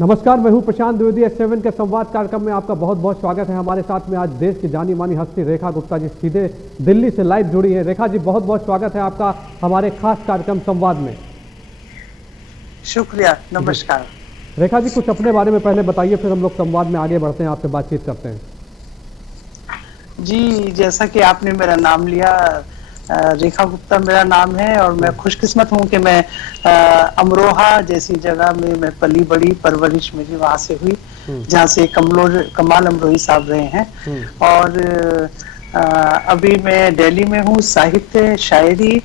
नमस्कार, मैं हूं प्रशांत द्विवेदी। S7 के संवाद कार्यक्रम में आपका बहुत बहुत स्वागत है। हमारे साथ में आज देश की जानी मानी हस्ती रेखा गुप्ता जी सीधे दिल्ली से लाइव जुड़ी हैं। रेखा जी, बहुत बहुत स्वागत है आपका हमारे खास कार्यक्रम संवाद में। शुक्रिया, नमस्कार। रेखा जी, कुछ अपने बारे में पहले बताइए, फिर हम लोग संवाद में आगे बढ़ते हैं, आपसे बातचीत करते हैं। जी, जैसा कि आपने मेरा नाम लिया, रेखा गुप्ता मेरा नाम है और मैं खुशकिस्मत हूं कि मैं अमरोहा जैसी जगह में मैं पली बड़ी, परवरिश मेरी वहां से हुई, जहां से कमाल अमरोही साहब रहे हैं। और अभी मैं दिल्ली में हूँ। साहित्य, शायरी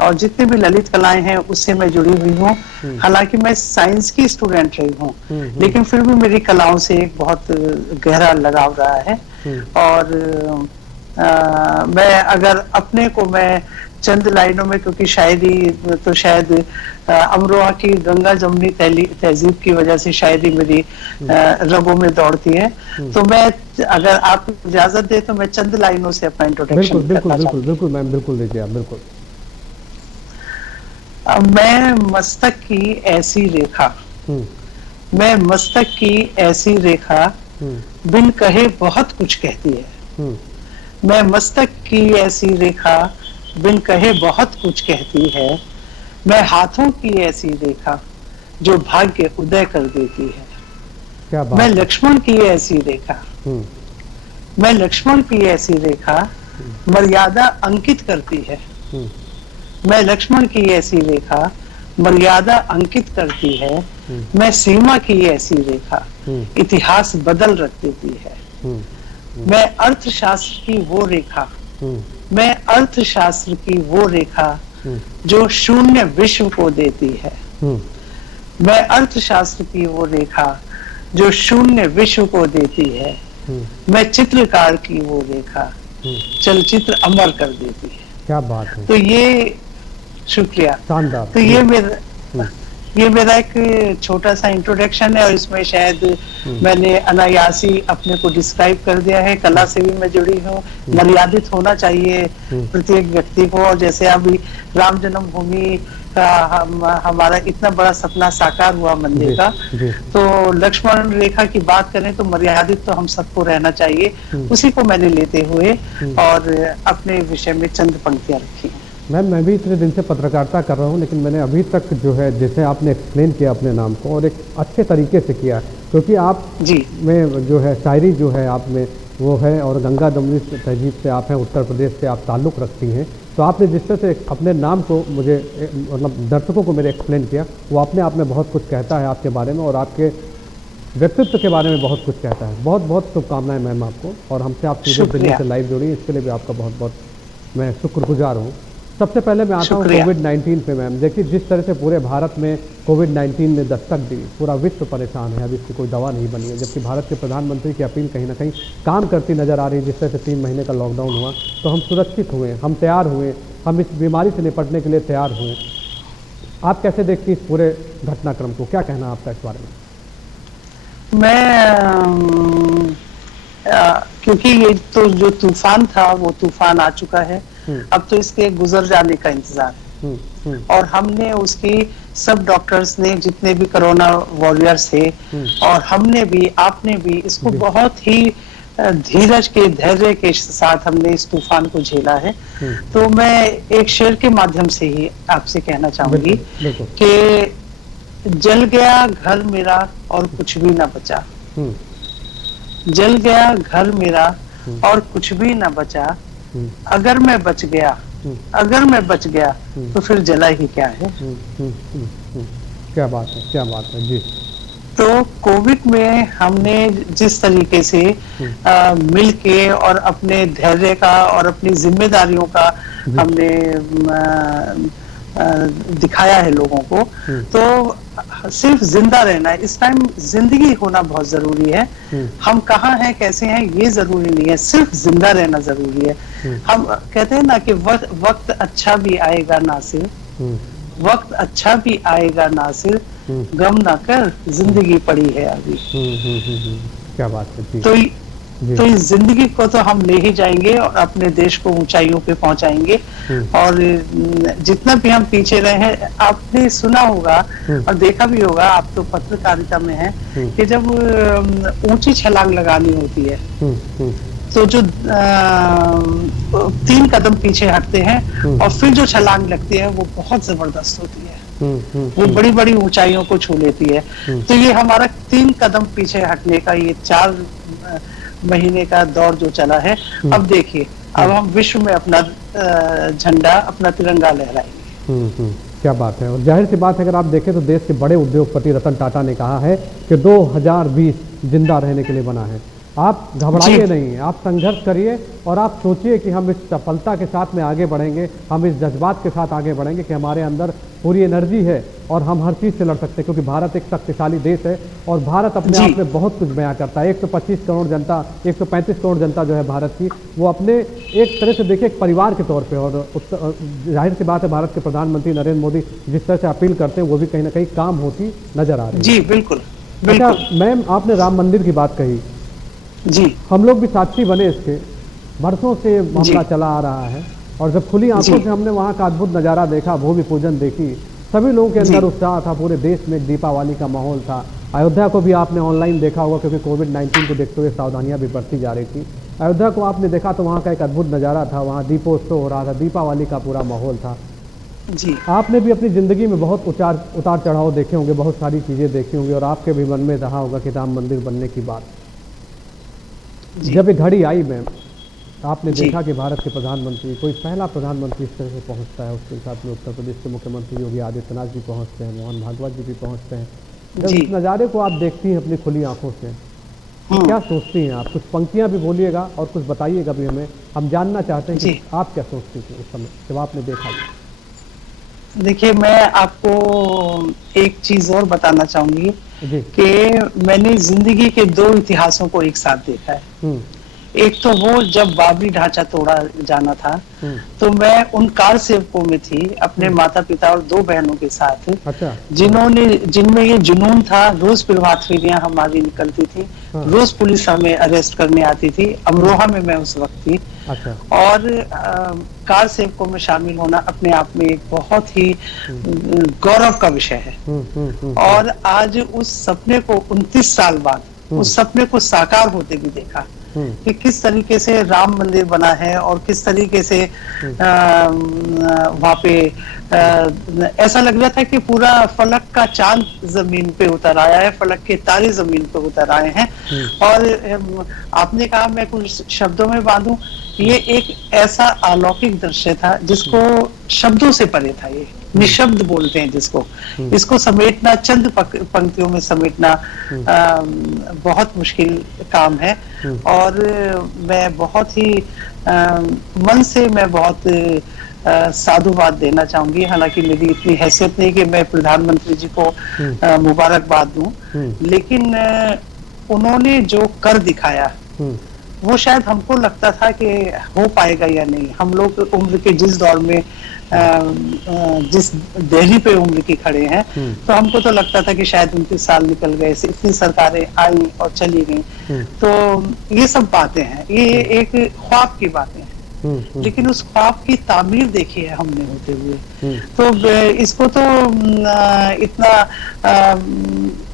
और जितने भी ललित कलाएं हैं उससे मैं जुड़ी हुई हूँ। हालांकि मैं साइंस की स्टूडेंट रही हूँ, लेकिन फिर भी मेरी कलाओं से एक बहुत गहरा लगाव रहा है। और मैं अगर अपने को मैं चंद लाइनों में, क्योंकि शायरी तो शायद अमरोहा की गंगा जमुनी तहजीब की वजह से शायरी मेरी रगों में दौड़ती है, तो मैं, अगर आप इजाजत दे तो मैं चंद लाइनों से अपना इंट्रोडक्शन करना चाहूँ। बिल्कुल मैम, बिल्कुल दीजिए आप, बिल्कुल। मैं मस्तक की ऐसी रेखा, मैं मस्तक की ऐसी रेखा बिन कहे बहुत कुछ कहती है। मैं मस्तक की ऐसी रेखा बिन कहे बहुत कुछ कहती है। मैं हाथों की ऐसी रेखा जो भाग्य उदय कर देती है। क्या बात। मैं लक्ष्मण की ऐसी रेखा, मैं लक्ष्मण की ऐसी रेखा मर्यादा अंकित करती है। मैं लक्ष्मण की ऐसी रेखा मर्यादा अंकित करती है। मैं सीमा की ऐसी रेखा इतिहास बदल रख देती है। मैं अर्थशास्त्र की वो रेखा, मैं अर्थशास्त्र की वो रेखा जो शून्य विश्व को देती है। मैं अर्थशास्त्र की वो रेखा जो शून्य विश्व को देती है। मैं चित्रकार की वो रेखा चलचित्र अमर कर देती है। क्या बात है। तो ये, शुक्रिया। शानदार। तो ये मेरा एक छोटा सा इंट्रोडक्शन है और इसमें शायद मैंने अनायासी अपने को डिस्क्राइब कर दिया है। कला से भी मैं जुड़ी हूँ। मर्यादित होना चाहिए प्रत्येक व्यक्ति को। और जैसे अभी राम जन्मभूमि का हमारा इतना बड़ा सपना साकार हुआ मंदिर का, तो लक्ष्मण रेखा की बात करें तो मर्यादित तो हम सबको रहना चाहिए। उसी को मैंने लेते हुए और अपने विषय में चंद पंक्तियां रखी। मैम, मैं भी इतने दिन से पत्रकारिता कर रहा हूँ, लेकिन मैंने अभी तक जो है, जैसे आपने एक्सप्लेन किया अपने नाम को और एक अच्छे तरीके से किया, क्योंकि आप जी में जो है शायरी जो है आप में वो है, और गंगा जमुनी तहजीब से आप हैं, उत्तर प्रदेश से आप ताल्लुक़ रखती हैं। तो आपने जिस तरह से अपने नाम को मुझे, मतलब दर्शकों को मेरे एक्सप्लेन किया, वो अपने आप में बहुत कुछ कहता है आपके बारे में और आपके व्यक्तित्व के बारे में बहुत कुछ कहता है। बहुत बहुत शुभकामनाएं मैम आपको, और हमसे आप सीधे दिल्ली से लाइव जुड़ी, इसके लिए भी आपका बहुत बहुत मैं शुक्रगुजार हूँ। सबसे पहले मैं आता हूँ कोविड-19 पे। मैम देखिए, जिस तरह से पूरे भारत में कोविड-19 ने दस्तक दी, पूरा विश्व परेशान है, अभी इसकी कोई दवा नहीं बनी है, जबकि भारत के प्रधानमंत्री की अपील कहीं ना कहीं काम करती नजर आ रही है। जिस तरह से 3 महीने का लॉकडाउन हुआ, तो हम सुरक्षित हुए, हम तैयार हुए, हम इस बीमारी से निपटने के लिए तैयार हुए। आप कैसे देखती इस पूरे घटनाक्रम को, क्या कहना आपका इस बारे में? मैं क्योंकि ये तो जो तूफान था वो तूफान आ चुका है, अब तो इसके गुजर जाने का इंतजार है। और हमने उसकी, सब डॉक्टर्स ने, जितने भी कोरोना वॉरियर्स थे, और हमने भी, आपने भी इसको बहुत ही धीरज के, धैर्य के साथ हमने इस तूफान को झेला है। तो मैं एक शेर के माध्यम से ही आपसे कहना चाहूंगी कि जल गया घर मेरा और कुछ भी ना बचा, जल गया घर मेरा और कुछ भी ना बचा। अगर मैं बच गया, अगर मैं बच गया तो फिर जला ही क्या है। क्या बात है, क्या बात है जी। तो कोविड में हमने जिस तरीके से मिलके और अपने धैर्य का और अपनी जिम्मेदारियों का हमने दिखाया है लोगों को, तो सिर्फ जिंदा रहना है इस टाइम, जिंदगी होना बहुत जरूरी है। हम कहाँ हैं, कैसे हैं, ये जरूरी नहीं है, सिर्फ जिंदा रहना जरूरी है। हम कहते हैं ना कि वक्त अच्छा भी आएगा नासिर, वक्त अच्छा भी आएगा नासिर, गम ना कर जिंदगी पड़ी है अभी। क्या बात है। तो जी। तो इस जिंदगी को तो हम ले ही जाएंगे और अपने देश को ऊंचाइयों पे पहुंचाएंगे। और जितना भी हम पीछे रहे हैं, आपने सुना होगा और देखा भी होगा, आप तो पत्रकारिता में हैं, कि जब ऊंची छलांग लगानी होती है तो जो 3 कदम पीछे हटते हैं और फिर जो छलांग लगती है वो बहुत जबरदस्त होती है। वो बड़ी बड़ी ऊंचाइयों को छू लेती है। तो ये हमारा 3 कदम पीछे हटने का ये 4 महीने का दौर जो चला है, अब देखिए, अब हम विश्व में अपना झंडा, अपना तिरंगा लहराएंगे। क्या बात है। और जाहिर सी बात है, अगर आप देखें तो देश के बड़े उद्योगपति रतन टाटा ने कहा है कि 2020 जिंदा रहने के लिए बना है। आप घबराइए नहीं, आप संघर्ष करिए और आप सोचिए कि हम इस सफलता के साथ में आगे बढ़ेंगे, हम इस जज्बात के साथ आगे बढ़ेंगे कि हमारे अंदर पूरी एनर्जी है और हम हर चीज़ से लड़ सकते हैं, क्योंकि भारत एक शक्तिशाली देश है और भारत अपने आप में बहुत कुछ बयां करता है। 125 करोड़ जनता, 135 करोड़ जनता जो है भारत की, वो अपने एक तरह से देखिए एक परिवार के तौर पे, और जाहिर सी बात है भारत के प्रधानमंत्री नरेंद्र मोदी जिस तरह से अपील करते हैं वो भी कहीं ना कहीं काम होती नजर आ रही है। जी बिल्कुल। अच्छा मैम, आपने राम मंदिर की बात कही जी। हम लोग भी साक्षी बने इसके, वर्षों से मामला चला आ रहा है और जब खुली आंखों से हमने वहाँ का अद्भुत नज़ारा देखा, भूमि पूजन देखी, सभी लोगों के अंदर उत्साह था, पूरे देश में एक दीपावली का माहौल था। अयोध्या को भी आपने ऑनलाइन देखा होगा, क्योंकि कोविड-19 को देखते हुए सावधानियां भी बरती जा रही थी। अयोध्या को आपने देखा तो वहाँ का एक अद्भुत नज़ारा था, वहाँ दीपोत्सव हो रहा था, दीपावली का पूरा माहौल था। जी। आपने भी अपनी ज़िंदगी में बहुत उतार चढ़ाव देखे होंगे, बहुत सारी चीज़ें देखी होंगी और आपके भी मन में रहा होगा कि राम मंदिर बनने की बात। जब ये घड़ी आई मैम, आपने देखा कि भारत के प्रधानमंत्री, कोई पहला प्रधानमंत्री इस तरह से पहुंचता है, उसके साथ में उत्तर प्रदेश के मुख्यमंत्री योगी आदित्यनाथ जी पहुंचते हैं, मोहन भागवत जी भी पहुंचते हैं। जब इस नज़ारे को आप देखती हैं अपनी खुली आंखों से, क्या सोचती हैं आप? कुछ पंक्तियां भी बोलिएगा और कुछ बताइएगा भी हमें, हम जानना चाहते हैं कि आप क्या सोचती थी उस समय जब आपने देखा। देखिए, मैं आपको एक चीज और बताना चाहूंगी कि मैंने जिंदगी के 2 इतिहासों को एक साथ देखा है। एक तो वो जब बाबरी ढांचा तोड़ा जाना था, तो मैं उन कार सेवकों में थी अपने माता पिता और 2 बहनों के साथ। अच्छा। जिनमें ये जुनून था, रोज प्रभात फेरियां हमारी निकलती थी, रोज पुलिस हमें अरेस्ट करने आती थी। अमरोहा में मैं उस वक्त थी। अच्छा। और कार सेवकों में शामिल होना अपने आप में एक बहुत ही गौरव का विषय है। और आज उस सपने को 29 साल बाद उस सपने को साकार होते भी देखा कि किस तरीके से राम मंदिर बना है और किस तरीके से वहां पे ऐसा लग रहा था कि पूरा फलक का चांद जमीन पे उतर आया है, फलक के तारे जमीन पे उतर आए हैं। और आपने कहा, मैं कुछ शब्दों में बांधूं, ये एक ऐसा अलौकिक दृश्य था जिसको शब्दों से परे था। ये निशब्द बोलते हैं जिसको, इसको समेटना, चंद पंक्तियों में समेटना बहुत मुश्किल काम है। और मैं बहुत ही मन से मैं बहुत साधुवाद देना चाहूंगी। हालांकि मेरी इतनी हैसियत नहीं कि मैं प्रधानमंत्री जी को मुबारकबाद दूं, लेकिन उन्होंने जो कर दिखाया वो शायद हमको लगता था कि हो पाएगा या नहीं। हम लोग उम्र के जिस दौर में जिस देहरी पे उम्र की खड़े हैं, तो हमको तो लगता था कि शायद 29 साल निकल गए, इतनी सरकारें आई और चली गई। तो ये सब बातें हैं, ये एक ख्वाब की बातें हैं, लेकिन उस ख्वाब की तामीर देखी है हमने होते हुए। तो इसको तो इतना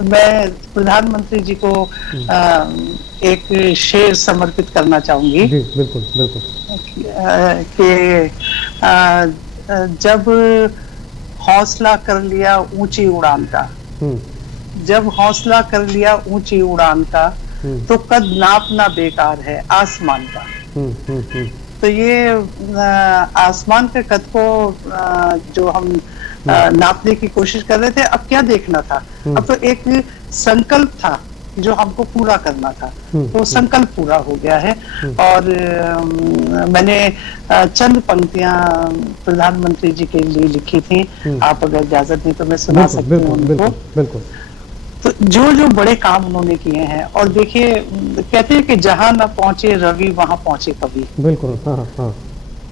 मैं प्रधानमंत्री जी को एक शेर समर्पित करना चाहूंगी। जी, बिल्कुल बिल्कुल। कि जब हौसला कर लिया ऊंची उड़ान का, जब हौसला कर लिया ऊंची उड़ान का, तो कद नापना बेकार है आसमान का। तो ये आसमान के कद को जो हम नापने की कोशिश कर रहे थे, अब क्या देखना था? अब तो एक संकल्प था जो हमको पूरा करना था, तो संकल्प पूरा हो गया है। और मैंने चंद पंक्तियां प्रधानमंत्री जी के लिए लिखी थी, आप अगर इजाजत दें तो मैं सुना सकती हूँ उनको। बिल्कुल। तो जो बड़े काम उन्होंने किए हैं, और देखिए कहते हैं कि जहां न पहुंचे रवि वहां पहुंचे कवि। बिल्कुल। हाँ, हाँ।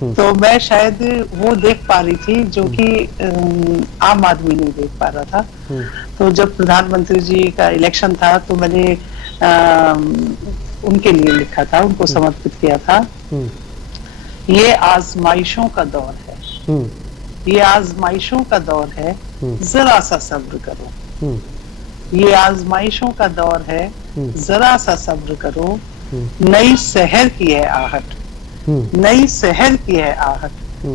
तो मैं शायद वो देख पा रही थी जो कि आम आदमी नहीं देख पा रहा था। तो जब प्रधानमंत्री जी का इलेक्शन था, तो मैंने उनके लिए लिखा था, उनको समर्पित किया था। ये आजमाइशों का दौर है, ये आजमाइशों का दौर है, जरा सा सब्र करो। ये आजमाइशों का दौर है, जरा सा सब्र करो। नई शहर की है आहट, नई शहर की है आहट,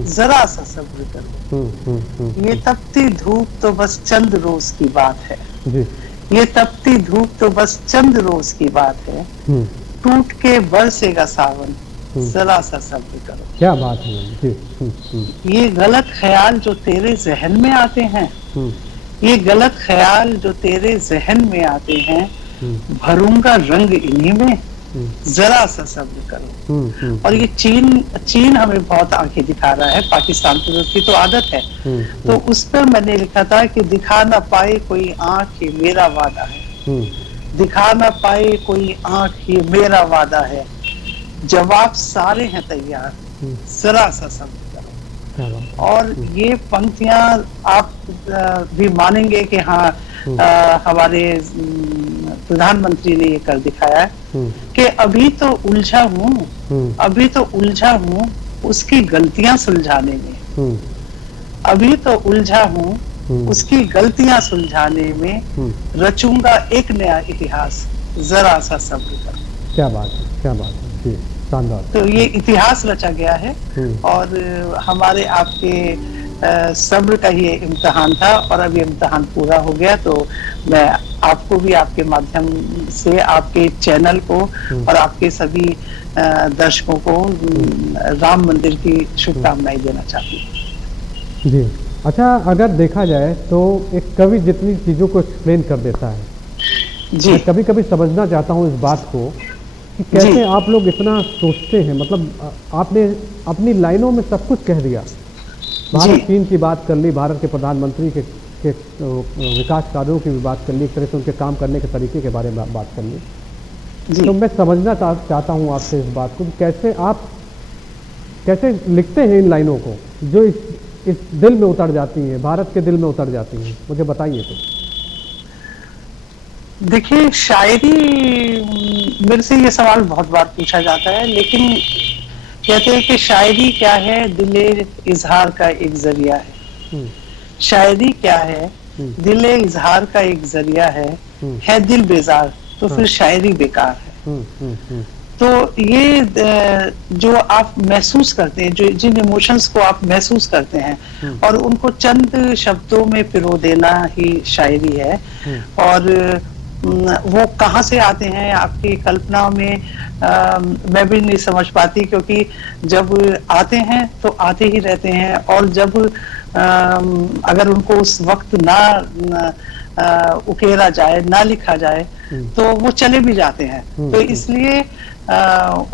जरा सा सब्र करो। ये तपती धूप तो बस चंद रोज की बात है, ये तपती धूप तो बस चंद रोज की बात है। टूट के बरसेगा सावन, जरा सा सब्र करो। क्या बात है। ये गलत ख्याल जो तेरे जहन में आते हैं, ये गलत ख्याल जो तेरे जहन में आते हैं, भरूंगा रंग इन्हीं में, जरा सा सब्र करो। और ये चीन हमें बहुत आंखें दिखा रहा है, पाकिस्तान की तो आदत है। तो उस पर मैंने लिखा था कि दिखा ना पाए कोई आंख, ये मेरा वादा है। दिखा ना पाए कोई आंख, ये मेरा वादा है। जवाब सारे हैं तैयार, जरा सा सब्र करो। और ये पंक्तियां आप भी मानेंगे कि हाँ, हमारे प्रधानमंत्री ने ये कर दिखाया है कि अभी तो उलझा हूँ, अभी तो उलझा हूँ उसकी गलतियां सुलझाने में, अभी तो उलझा हूँ उसकी गलतियां सुलझाने में। रचूंगा एक नया इतिहास, जरा सा सब्र करो। क्या बात है, क्या बात है जी, शानदार। तो ये इतिहास रचा गया है और हमारे आपके सब्र का ही इम्तिहान था और अभी इम्तिहान पूरा हो गया। तो मैं आपको भी आपके माध्यम से, आपके चैनल को और आपके सभी दर्शकों को राम मंदिर की शुभकामनाएं देना चाहती हूँ जी। अच्छा, अगर देखा जाए तो एक कवि जितनी चीज़ों को एक्सप्लेन कर देता है जी, मैं कभी कभी समझना चाहता हूँ इस बात को कि कैसे आप लोग इतना सोचते हैं। मतलब आपने अपनी लाइनों में सब कुछ कह दिया। भारत चीन की बात कर ली, भारत के प्रधानमंत्री के विकास कार्यों की भी बात कर ली, एक तरह से उनके काम करने के तरीके के बारे में बात कर ली। तो मैं समझना चाहता हूँ आपसे इस बात को, कैसे आप कैसे लिखते हैं इन लाइनों को जो इस दिल में उतर जाती हैं, भारत के दिल में उतर जाती हैं, मुझे बताइए। तो देखिए, शायरी, मेरे से ये सवाल बहुत बार पूछा जाता है, लेकिन कहते हैं कि शायरी क्या है, दिले इजहार का एक जरिया है। शायरी क्या है, दिले इजहार का एक जरिया है दिल बेजार तो फिर शायरी बेकार है। तो ये जो आप महसूस करते हैं, जो जिन इमोशंस को आप महसूस करते हैं और उनको चंद शब्दों में पिरो देना ही शायरी है। और वो कहाँ से आते हैं आपकी कल्पना में, मैं भी नहीं समझ पाती, क्योंकि जब आते हैं तो आते ही रहते हैं और जब अगर उनको उस वक्त ना उकेरा जाए, ना लिखा जाए, तो वो चले भी जाते हैं। तो इसलिए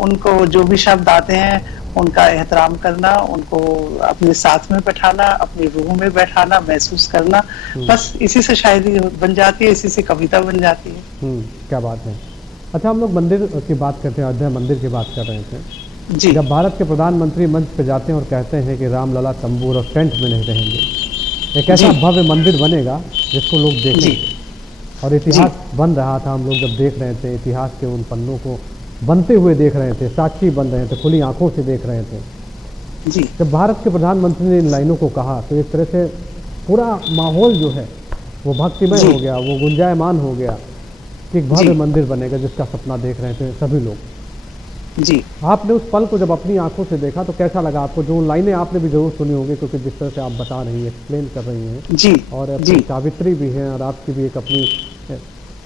उनको जो भी शब्द आते हैं उनका एहतराम करना, उनको अपने साथ में बैठाना, अपनी रूह में बैठाना, महसूस करना, बस इसी से शायरी बन जाती है, इसी से कविता बन जाती है। क्या बात है। अच्छा, हम लोग मंदिर की बात करते हैं, अयोध्या मंदिर की बात कर रहे थे जी। जब भारत के प्रधानमंत्री मंच पे जाते हैं और कहते हैं कि रामलला तंबूर और टेंट में नहीं रहेंगे, एक ऐसा भव्य मंदिर बनेगा जिसको लोग देखेंगे। और इतिहास बन रहा था, हम लोग जब देख रहे थे, इतिहास के उन पन्नों को बनते हुए देख रहे थे, साक्षी बन रहे थे, खुली आंखों से देख रहे थे जी। जब भारत के प्रधानमंत्री ने इन लाइनों को कहा तो एक तरह से पूरा माहौल जो है वो भक्तिमय हो गया, वो गुंजायमान हो गया कि एक भव्य मंदिर बनेगा जिसका सपना देख रहे थे सभी लोग जी। आपने उस पल को जब अपनी आंखों से देखा तो कैसा लगा आपको? जो लाइनें आपने भी जरूर सुनी होंगी, क्योंकि जिस तरह से आप बता रही हैं, एक्सप्लेन कर रही हैं जी, और अपनी सावित्री भी हैं और आपकी भी एक अपनी,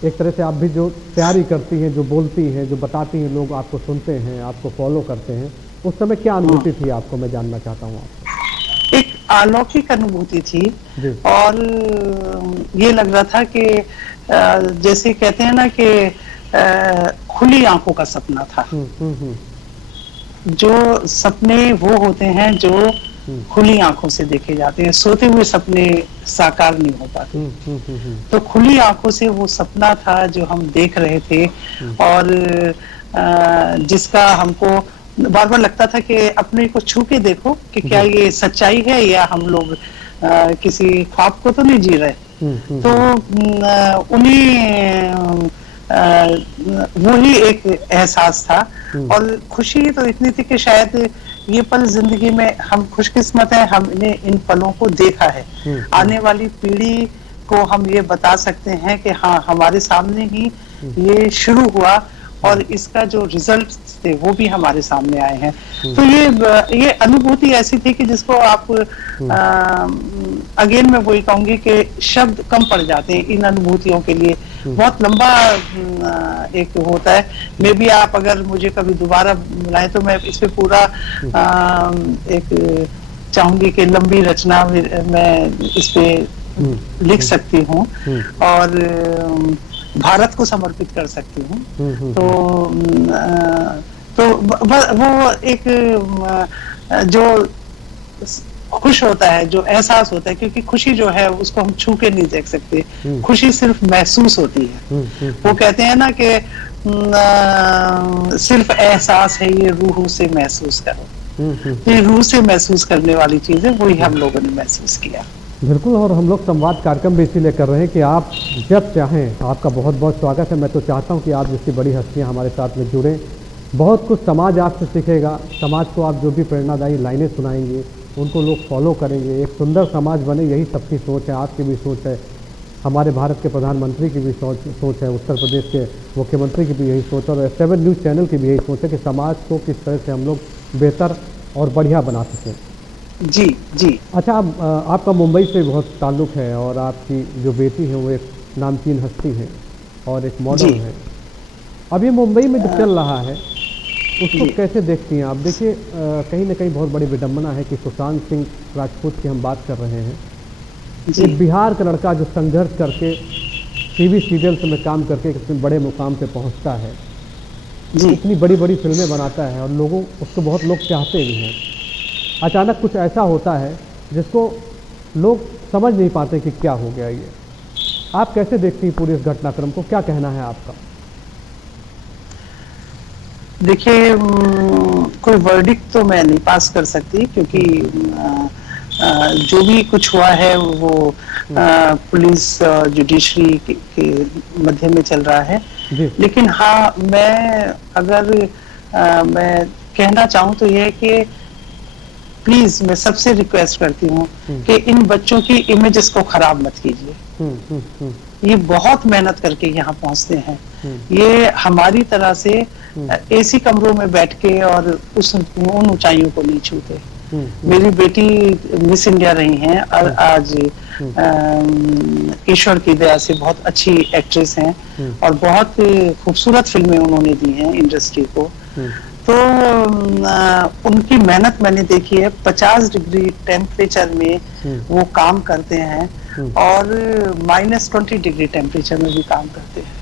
एक तरह से आप भी जो तैयारी करती हैं, जो बोलती हैं, जो बताती हैं, लोग आपको सुनते हैं, आपको फॉलो करते हैं, उस समय क्या अनुभूति थी आपको, मैं जानना चाहता हूँ आपको। एक अलौकिक अनुभूति थी और ये लग रहा था कि जैसे कहते हैं ना कि खुली आंखों का सपना था। जो सपने वो होते हैं जो खुली आंखों से देखे जाते हैं, सोते हुए सपने साकार नहीं हो पाते। तो खुली आंखों से वो सपना था जो हम देख रहे थे और जिसका हमको बार बार लगता था कि अपने को छू के देखो कि क्या ये सच्चाई है या हम लोग किसी ख्वाब को तो नहीं जी रहे। तो उन्हीं वो ही एक एहसास था। और खुशी तो इतनी थी कि शायद ये पल जिंदगी में हम खुशकिस्मत हैं, हमने इन पलों को देखा है। आने वाली पीढ़ी को हम ये बता सकते हैं कि हाँ, हमारे सामने ही ये शुरू हुआ और इसका जो रिजल्ट थे वो भी हमारे सामने आए हैं। तो ये अनुभूति ऐसी थी कि जिसको आप अगेन मैं वही कहूंगी कि शब्द कम पड़ जाते हैं इन अनुभूतियों के लिए। बहुत लंबा एक होता है। मे भी आप अगर मुझे कभी दोबारा बुलाएं तो मैं इस पे पूरा एक चाहूंगी कि लंबी रचना मैं इस पे लिख सकती हूँ और भारत को समर्पित कर सकती हूँ। तो वो एक जो खुश होता है, जो एहसास होता है, क्योंकि खुशी जो है उसको हम छू के नहीं देख सकते, खुशी सिर्फ महसूस होती है। वो कहते हैं ना कि सिर्फ एहसास है, ये रूह से महसूस करो। तो ये रूह से महसूस करने वाली चीज है, वही हम लोगों ने महसूस किया। बिल्कुल। और हम लोग संवाद कार्यक्रम भी इसीलिए कर रहे हैं कि आप जब चाहें, आपका बहुत बहुत स्वागत है। मैं तो चाहता हूं कि आप जैसी बड़ी हस्तियां हमारे साथ में जुड़ें। बहुत कुछ समाज आपसे सीखेगा। समाज को आप जो भी प्रेरणादायी लाइनें सुनाएंगे उनको लोग फॉलो करेंगे। एक सुंदर समाज बने, यही सबकी सोच है, आपकी भी सोच है, हमारे भारत के प्रधानमंत्री की भी सोच है, उत्तर प्रदेश के मुख्यमंत्री की भी यही सोच है और 7 न्यूज़ चैनल की भी यही सोच है कि समाज को किस तरह से हम लोग बेहतर और बढ़िया बना सकें। जी जी। अच्छा, आपका मुंबई से बहुत ताल्लुक़ है और आपकी जो बेटी है वो एक नामचीन हस्ती है और एक मॉडल है। अब ये मुंबई में जो चल रहा है उसको कैसे देखती हैं आप? देखिए, कहीं ना कहीं बहुत बड़ी विडंबना है कि सुशांत सिंह राजपूत की हम बात कर रहे हैं। एक बिहार का लड़का जो संघर्ष करके टीवी सीरियल्स में काम करके कितने बड़े मुकाम पे पहुंचता है, इतनी बड़ी बड़ी फिल्में बनाता है और लोगों उसको बहुत लोग चाहते भी हैं। अचानक कुछ ऐसा होता है जिसको लोग समझ नहीं पाते कि क्या हो गया। ये आप कैसे देखती हैं पूरे इस घटनाक्रम को? क्या कहना है आपका? देखिए, कोई वर्डिक्ट तो मैं नहीं पास कर सकती, क्योंकि जो भी कुछ हुआ है वो पुलिस जुडिशरी के मध्य में चल रहा है। लेकिन हाँ, मैं कहना चाहूँ तो यह है कि प्लीज मैं सबसे रिक्वेस्ट करती हूँ कि इन बच्चों की इमेजेस को खराब मत कीजिए। ये बहुत मेहनत करके यहाँ पहुंचते हैं। ये हमारी तरह से एसी कमरों में बैठ के और उन ऊंचाइयों को नहीं छूते। मेरी बेटी मिस इंडिया रही हैं और आज ईश्वर की दया से बहुत अच्छी एक्ट्रेस हैं और बहुत खूबसूरत फिल्में उन्होंने दी हैं इंडस्ट्री को। तो उनकी मेहनत मैंने देखी है। 50 डिग्री टेम्परेचर में वो काम करते हैं और -20 डिग्री टेम्परेचर में भी काम करते हैं।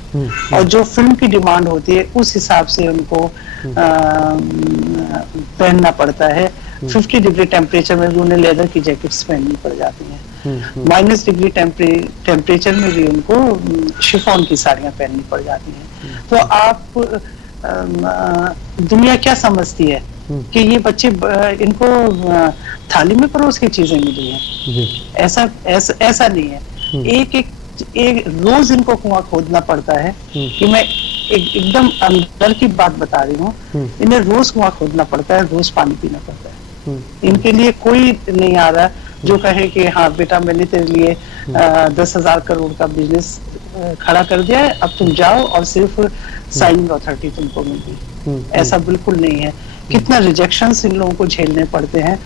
और जो फिल्म की डिमांड होती है उस हिसाब से उनको पहनना पड़ता है। 50 डिग्री टेम्परेचर में भी उन्हें लेदर की जैकेट्स पहननी पड़ जाती हैं। -डिग्री टेम्परेचर में भी उनको शिफॉन की साड़ियां पहननी पड़ जाती हैं। तो आप दुनिया क्या समझती है कि ये बच्चे, इनको थाली में परोस की चीजें मिली हैं? ऐसा नहीं है। एक रोज इनको कुआं खोदना पड़ता है। कि मैं एकदम अंदर की बात बता रही हूँ। इन्हें रोज कुआं खोदना पड़ता है, रोज पानी पीना पड़ता है। इनके लिए कोई नहीं आ रहा जो कहे कि हाँ बेटा, मैंने तेरे लिए 10,000 करोड़ का बिजनेस खड़ा कर दिया है, अब तुम जाओ और सिर्फ साइनिंग अथॉरिटी तुमको मिल गई। ऐसा बिल्कुल नहीं है। कितना रिजेक्शंस इन लोगों को झेलने पड़ते हैं।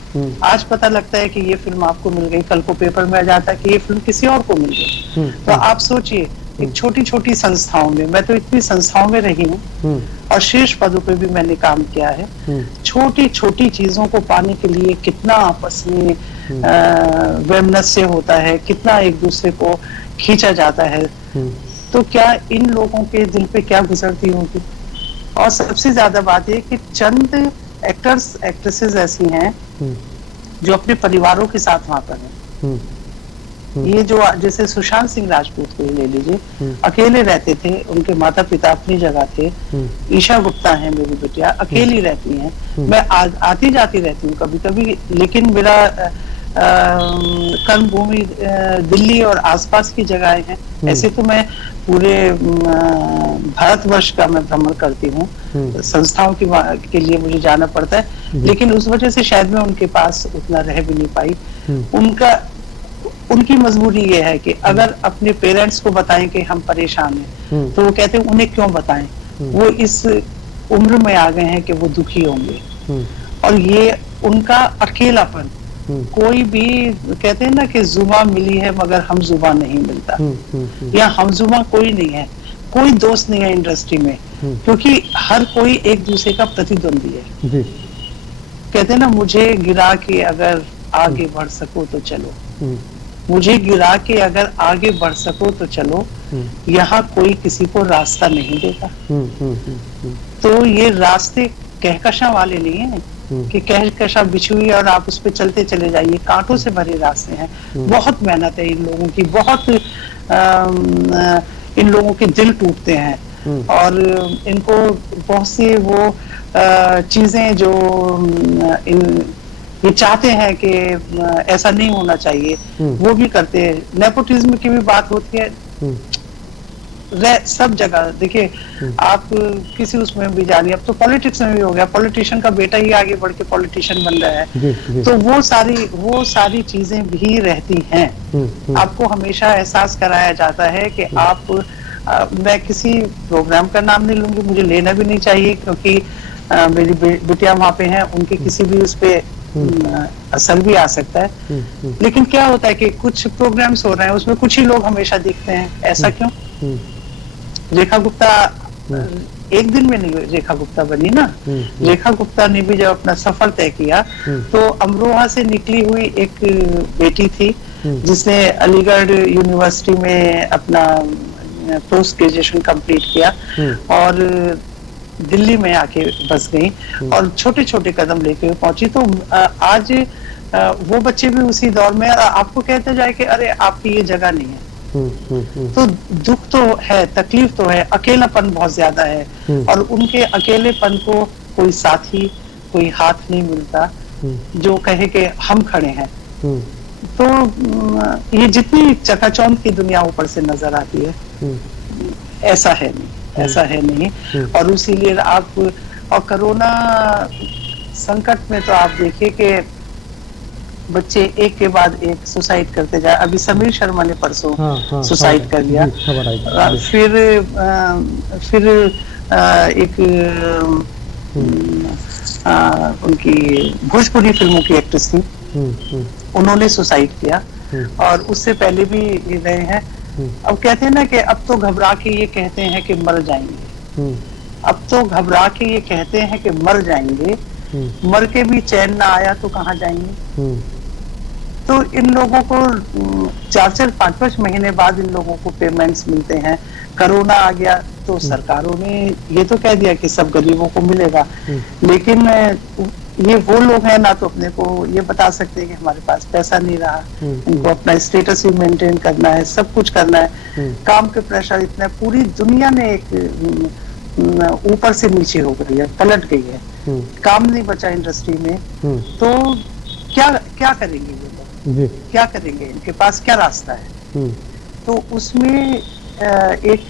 आज पता लगता है कि ये फिल्म आपको मिल गई, कल को पेपर में आ जाता है कि ये फिल्म किसी और को मिल गई। तो आप सोचिए, एक छोटी छोटी संस्थाओं में, मैं तो इतनी संस्थाओं में रही हूँ और शीर्ष पदों पे भी मैंने काम किया है। छोटी छोटी चीजों को पाने के लिए कितना आपस में वैमनस्य होता है, कितना एक दूसरे को खींचा जाता है। तो क्या इन लोगों के दिल पे क्या गुजरती होगी? और सबसे ज्यादा बात है कि चंद एक्टर्स एक्ट्रेसेस ऐसी हैं जो अपने परिवारों के साथ वहां पर हैं। ये जो जैसे सुशांत सिंह राजपूत को ले लीजिए, अकेले रहते थे, उनके माता पिता अपनी जगह थे। ईशा गुप्ता है मेरी बेटिया, अकेली रहती हैं। मैं आती जाती रहती हूँ कभी कभी, लेकिन मेरा कर्म भूमि दिल्ली और आसपास की जगहें हैं। ऐसे तो मैं पूरे भारतवर्ष का मैं भ्रमण करती हूँ, संस्थाओं के लिए मुझे जाना पड़ता है, लेकिन उस वजह से शायद मैं उनके पास उतना रह भी नहीं पाई। उनकी मजबूरी ये है कि अगर अपने पेरेंट्स को बताएं कि हम परेशान हैं, तो वो कहते हैं उन्हें क्यों बताएं, वो इस उम्र में आ गए हैं कि वो दुखी होंगे। और ये उनका अकेलापन, कोई भी कहते हैं ना कि जुबा मिली है मगर हम जुबा नहीं मिलता, या हम जुबा कोई नहीं है, कोई दोस्त नहीं है इंडस्ट्री में, क्योंकि हर कोई एक दूसरे का प्रतिद्वंदी है। कहते हैं ना, मुझे गिरा के अगर आगे बढ़ सको तो चलो, मुझे गिरा के अगर आगे बढ़ सको तो चलो, यहाँ कोई किसी को रास्ता नहीं देगा। तो ये रास्ते कहकशा वाले नहीं है कि कहकशा बिछी हुई और आप उस पर चलते चले जाइए, कांटों से भरे रास्ते हैं। बहुत मेहनत है इन लोगों की, बहुत इन लोगों के दिल टूटते हैं, और इनको बहुत सी वो चीजें जो ये चाहते हैं कि ऐसा नहीं होना चाहिए, वो भी करते हैं। नेपोटिज्म की भी बात होती है सब जगह। देखिए, आप किसी उसमें भी जानिए, अब तो पॉलिटिक्स में भी हो गया, पॉलिटिशियन का बेटा ही आगे बढ़ के पॉलिटिशियन बन रहा है। तो वो सारी चीजें भी रहती हैं। आपको हमेशा एहसास कराया जाता है कि आप मैं किसी प्रोग्राम का नाम नहीं लूंगी, मुझे लेना भी नहीं चाहिए, क्योंकि मेरी बिटिया वहां पे हैं, उनके किसी भी उस पे असर भी आ सकता है। लेकिन क्या होता है कि कुछ प्रोग्राम्स हो रहे हैं, उसमें कुछ ही लोग हमेशा दिखते हैं। ऐसा क्यों? रेखा गुप्ता एक दिन में नहीं रेखा गुप्ता बनी ना। रेखा गुप्ता ने भी जब अपना सफर तय किया, तो अमरोहा से निकली हुई एक बेटी थी, जिसने अलीगढ़ यूनिवर्सिटी में अपना पोस्ट ग्रेजुएशन कंप्लीट किया और दिल्ली में आके बस गई और छोटे छोटे कदम लेके पहुंची। तो आज वो बच्चे भी उसी दौर में आपको कहते जाए कि अरे आपकी ये जगह नहीं है। तो दुख तो है, तकलीफ तो है, अकेलापन बहुत ज्यादा है, और उनके अकेलेपन को कोई साथी, कोई हाथ नहीं मिलता जो कहे कि हम खड़े हैं। तो ये जितनी चकाचौंध की दुनिया ऊपर से नजर आती है, ऐसा है नहीं, ऐसा है नहीं। और इसीलिए आप और कोरोना संकट में तो आप देखिए कि बच्चे एक के बाद एक सुसाइड करते जाए। अभी समीर शर्मा ने परसों सुसाइड कर लिया। फिर एक उनकी भोजपुरी फिल्मों की एक्ट्रेस थी, उन्होंने सुसाइड किया, और उससे पहले भी रहे हैं। अब कहते हैं ना कि अब तो घबरा के ये कहते हैं कि मर जाएंगे, अब तो घबरा के ये कहते हैं कि मर जाएंगे, मर के भी चैन ना आया तो कहाँ जाएंगे। तो इन लोगों को 4-4, 5-5 महीने बाद इन लोगों को पेमेंट्स मिलते हैं। कोरोना आ गया तो सरकारों ने ये तो कह दिया कि सब गरीबों को मिलेगा, लेकिन ये वो लोग हैं ना तो अपने को ये बता सकते हैं कि हमारे पास पैसा नहीं रहा, इनको अपना स्टेटस भी मेंटेन करना है, सब कुछ करना है, काम के प्रेशर इतना है, पूरी दुनिया में एक ऊपर से नीचे हो गई है, पलट गई है, काम नहीं बचा इंडस्ट्री में। तो क्या करेंगे ये लोग, क्या करेंगे, इनके पास क्या रास्ता है। तो उसमें एक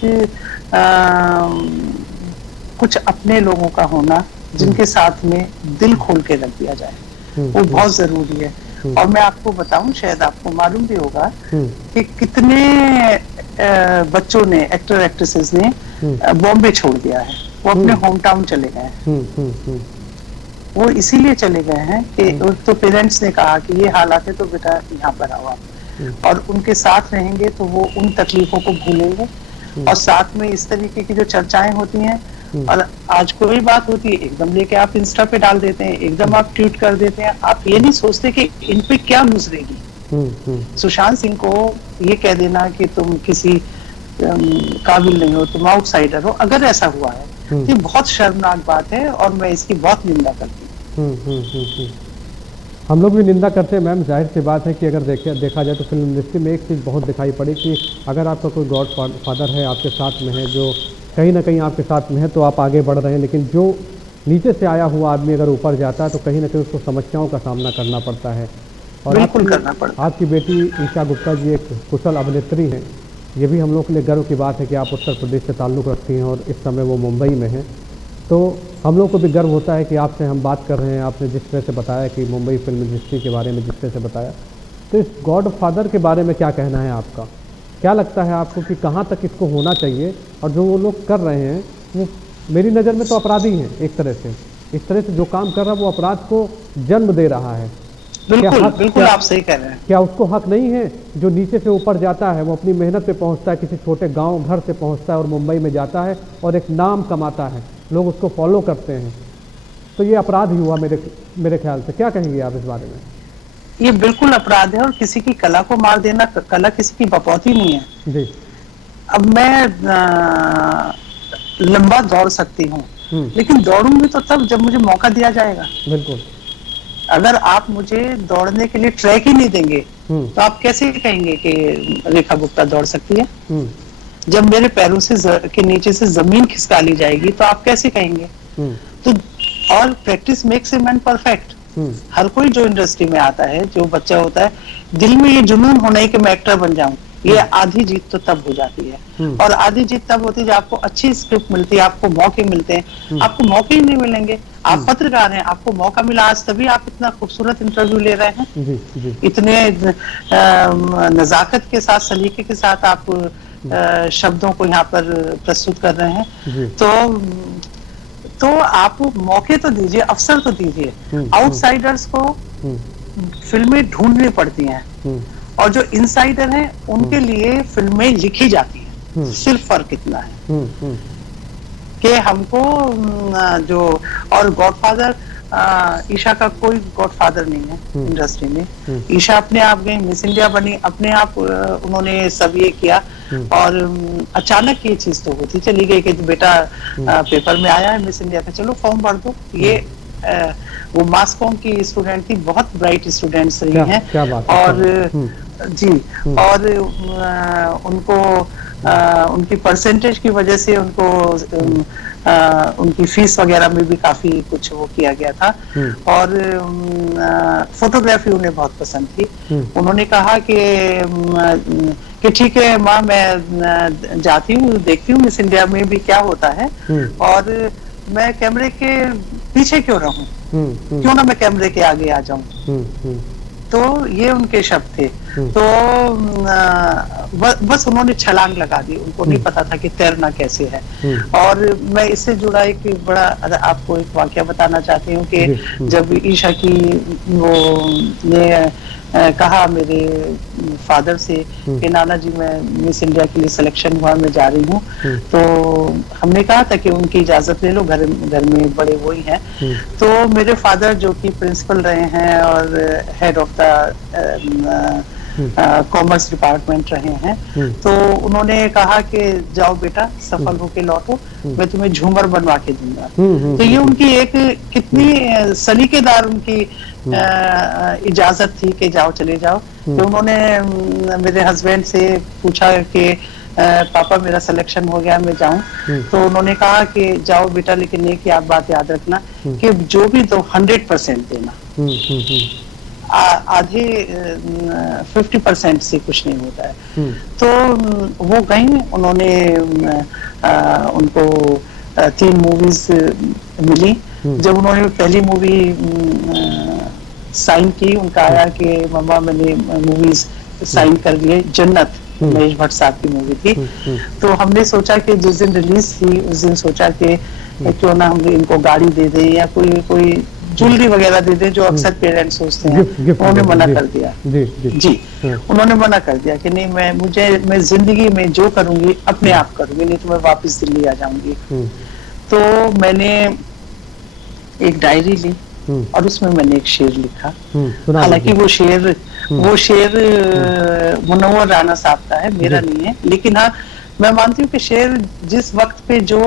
कुछ अपने लोगों का होना, जिनके साथ में दिल खोल के रख दिया जाए, वो बहुत जरूरी है। और मैं आपको बताऊं, शायद आपको मालूम भी होगा कि कितने बच्चों ने, एक्टर एक्ट्रेसेस ने बॉम्बे छोड़ दिया है, वो अपने होम टाउन चले गए हैं। वो इसीलिए चले गए हैं कि तो पेरेंट्स ने कहा कि ये हालात है तो बेटा यहाँ पर आओ आप, और उनके साथ रहेंगे तो वो उन तकलीफों को भूलेंगे। और साथ में इस तरीके की जो चर्चाएं होती हैं, और आज कोई बात होती है एकदम लेके आप इंस्टा पे डाल देते हैं, एकदम आप ट्वीट कर देते हैं, आप ये नहीं सोचते कि इन पे क्या गुजरेगी। सुशांत सिंह को ये कह देना कि तुम किसी काबिल नहीं हो, तुम आउटसाइडर हो, अगर ऐसा हुआ है ये बहुत शर्मनाक बात है, और मैं इसकी बहुत निंदा करती हूँ। हम लोग भी निंदा करते हैं मैम। जाहिर सी बात है कि अगर देखा जाए तो फिल्म इंडस्ट्री में एक चीज़ बहुत दिखाई पड़ी कि अगर आपका कोई गॉड फादर है, आपके साथ में है, जो कहीं ना कहीं आपके साथ में है, तो आप आगे बढ़ रहे हैं। लेकिन जो नीचे से आया हुआ आदमी अगर ऊपर जाता है तो कहीं ना कहीं उसको समस्याओं का सामना करना पड़ता है। और बिल्कुल करना पड़ता है। आपकी बेटी ईशा गुप्ता जी एक कुशल अभिनेत्री हैं, ये भी हम लोग के लिए गर्व की बात है कि आप उत्तर प्रदेश से ताल्लुक़ रखती हैं और इस समय वो मुंबई में हैं। तो हम लोग को भी गर्व होता है कि आपसे हम बात कर रहे हैं। आपने जिस तरह से बताया कि मुंबई फिल्म इंडस्ट्री के बारे में जिस तरह से बताया, तो इस गॉडफादर के बारे में क्या कहना है आपका? क्या लगता है आपको कि कहाँ तक इसको होना चाहिए? और जो वो लोग कर रहे हैं वो मेरी नज़र में तो अपराधी हैं एक तरह से। इस तरह से जो काम कर रहा है वो अपराध को जन्म दे रहा है। बिल्कुल आप सही कह रहे हैं। क्या उसको हक नहीं है? जो नीचे से ऊपर जाता है वो अपनी मेहनत पे पहुंचता है, किसी छोटे गांव घर से पहुंचता है और मुंबई में जाता है और एक नाम कमाता है, लोग उसको फॉलो करते हैं, तो ये अपराध ही हुआ मेरे ख्याल से। क्या कहेंगे आप इस बारे में? ये बिल्कुल अपराध है और किसी की कला को मार देना, कला किसी की बपौती नहीं है जी। अब मैं लंबा दौड़ सकती हूँ, लेकिन दौड़ूंगी तो तब जब मुझे मौका दिया जाएगा। बिल्कुल। अगर आप मुझे दौड़ने के लिए ट्रैक ही नहीं देंगे तो आप कैसे कहेंगे कि रेखा गुप्ता दौड़ सकती है? जब मेरे पैरों से के नीचे से जमीन खिसका ली जाएगी तो आप कैसे कहेंगे? तो और practice makes a man perfect. हर कोई जो इंडस्ट्री में आता है, जो बच्चा होता है, दिल में ये जुनून होना है कि मैं एक्टर बन जाऊं, ये आधी जीत तो तब हो जाती है। और आधी जीत तब होती है जब आपको अच्छी स्क्रिप्ट मिलती है, आपको मौके मिलते हैं। आपको मौके ही नहीं मिलेंगे। आप पत्रकार हैं, आपको मौका मिला आज, तभी आप इतना खूबसूरत इंटरव्यू ले रहे हैं। इतने नजाकत के साथ, सलीके के साथ आप शब्दों को यहाँ पर प्रस्तुत कर रहे हैं। तो आप मौके तो दीजिए, अवसर तो दीजिए। आउटसाइडर्स को फिल्में ढूंढनी पड़ती हैं और जो इनसाइडर हैं उनके लिए फिल्में लिखी जाती हैं। सिर्फ फर्क इतना है कि हमको जो, और गॉडफादर, ईशा का कोई गॉडफादर नहीं है इंडस्ट्री में। ईशा अपने आप गई, मिस इंडिया बनी, अपने आप उन्होंने सब ये किया। और अचानक ये चीज तो होती चली गई कि बेटा पेपर में आया है मिस इंडिया का, चलो फॉर्म भर दो। ये वो मास कॉम की स्टूडेंट थी, बहुत ब्राइट स्टूडेंट्स रही हैं। और जी, और उनको उनकी परसेंटेज की वजह से उनको उनकी फीस वगैरह में भी काफी कुछ वो किया गया था। और फोटोग्राफी उन्हें बहुत पसंद थी। उन्होंने कहा कि ठीक है माँ, मैं जाती हूँ, देखती हूँ मिस इंडिया में भी क्या होता है, और मैं कैमरे के पीछे क्यों रहूं, क्यों ना मैं कैमरे के आगे आ जाऊं। तो ये उनके शब्द थे। तो बस उन्होंने छलांग लगा दी, उनको नहीं पता था कि तैरना कैसे है। और मैं इससे जुड़ा एक बड़ा आपको एक वाकया बताना चाहती हूँ कि जब ईशा की वो ने कहा मेरे फादर से कि नाना जी मैं मिस इंडिया के लिए सिलेक्शन हुआ, मैं जा रही हूँ, तो हमने कहा था कि उनकी इजाजत ले लो, घर में बड़े वो ही हैं। तो मेरे फादर जो कि प्रिंसिपल रहे हैं और head of the commerce department रहे हैं, तो उन्होंने कहा कि जाओ बेटा सफल होके लौटो, मैं तुम्हें झूमर बनवा के दूंगा। तो ये उनकी एक कितनी सलीकेदार उनकी इजाजत थी कि जाओ, चले जाओ। तो उन्होंने मेरे हस्बैंड से पूछा कि पापा मेरा सिलेक्शन हो गया, मैं जाऊं? तो उन्होंने कहा कि जाओ बेटा, लेकिन एक ही आप बात याद रखना कि जो भी दो 100% देना, आधे 50% से कुछ नहीं होता है। तो वो गई, उन्होंने उनको 3 मूवीज मिली। जब उन्होंने पहली मूवी साइन की, उनका आया कि मम्मा मैंने मूवीज साइन कर लिए, जन्नत महेश भट्ट साहब की मूवी थी। तो हमने सोचा कि जिस दिन रिलीज थी उस दिन सोचा कि क्यों ना हम इनको गाड़ी दे दें या कोई ज्वेलरी वगैरह दे दें, जो अक्सर पेरेंट्स सोचते हैं। उन्होंने मना कर दिया। जी, उन्होंने मना कर दिया कि नहीं, मैं जिंदगी में जो करूंगी अपने आप करूंगी, नहीं तो मैं वापस दिल्ली आ जाऊंगी। तो मैंने एक डायरी ली और उसमें मैंने एक शेर लिखा। हालांकि वो शेर मुनव्वर राना साहब का है, मेरा नहीं है, लेकिन हाँ मैं मानती हूँ कि शेर जिस वक्त पे जो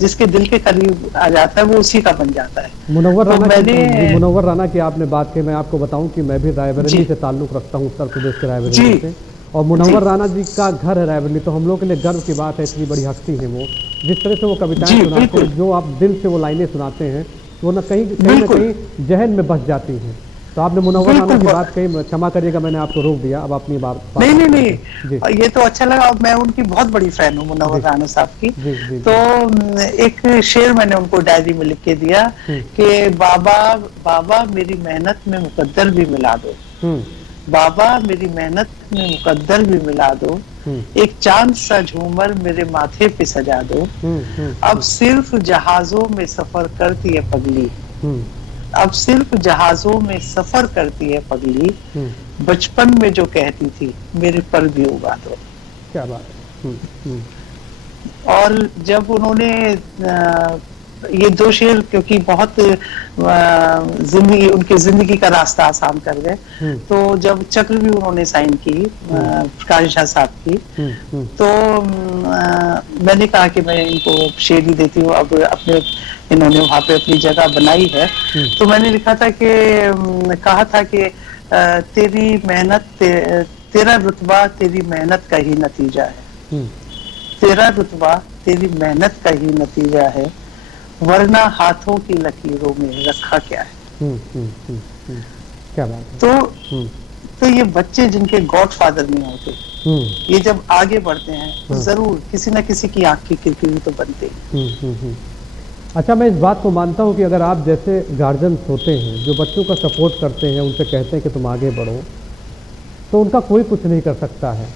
जिसके दिल के करीब आ जाता है वो उसी का बन जाता है। मुनव्वर राना की आपने बात की, मैं आपको बताऊं कि मैं भी रायबरेली से ताल्लुक रखता हूं, उत्तर प्रदेश के रायबरेली से, और मुनव्वर राना जी का घर है रायबरेली। तो हम लोग के लिए गर्व की बात है, इतनी बड़ी हस्ती है वो। जिस तरह से वो कविताएं सुनाते हैं, जो आप दिल से वो लाइनें सुनाते हैं, वो ना कहीं जहन में बस जाती हैं। तो आपने मुनव्वर नाना बिल्कुल की बात कही, क्षमा करिएगा मैंने आपको रोक दिया, अब अपनी बात नहीं नहीं जी नहीं, ये तो अच्छा लगा। और मैं उनकी बहुत बड़ी फैन हूँ, मुनव्वर जी राना साहब की। जी जी तो जी। एक शेर मैंने उनको डायरी में लिख के दिया हम्म कि बाबा बाबा मेरी मेहनत में मुकद्दर भी मिला दो, हम्म बाबा मेरी मेहनत में मुकद्दर भी मिला दो, हम्म एक चांद सा झूमर मेरे माथे पे सजा दो, अब हम्म सिर्फ जहाजों में सफर करती है पगली, हम्म अब सिर्फ जहाजों में सफर करती है पगली, हम्म। बचपन में जो कहती थी मेरे पर भी उगा दो। क्या बात है। और जब उन्होंने ये दो शेर, क्योंकि बहुत जिंदगी उनकी जिंदगी का रास्ता आसान कर गए, तो जब चक्र भी उन्होंने साइन की प्रकाश झा साहब की, तो मैंने कहा कि मैं इनको शेर ही देती हूँ। अब अपने इन्होंने वहां पे अपनी जगह बनाई है, तो मैंने लिखा था कि कहा था कि तेरी मेहनत तेरा रुतबा तेरी मेहनत का ही नतीजा है, तेरा रुतबा तेरी मेहनत का ही नतीजा है, वरना हाथों की लकीरों में रखा क्या है। क्या बात है। तो ये बच्चे जिनके गॉडफादर नहीं होते, ये जब आगे बढ़ते हैं तो जरूर किसी न किसी की आंख की किरकिरी तो बनते हैं। अच्छा, मैं इस बात को मानता हूँ कि अगर आप जैसे गार्जियंस होते हैं जो बच्चों का सपोर्ट करते हैं, उनसे कहते हैं कि तुम आगे बढ़ो, तो उनका कोई कुछ नहीं कर सकता है।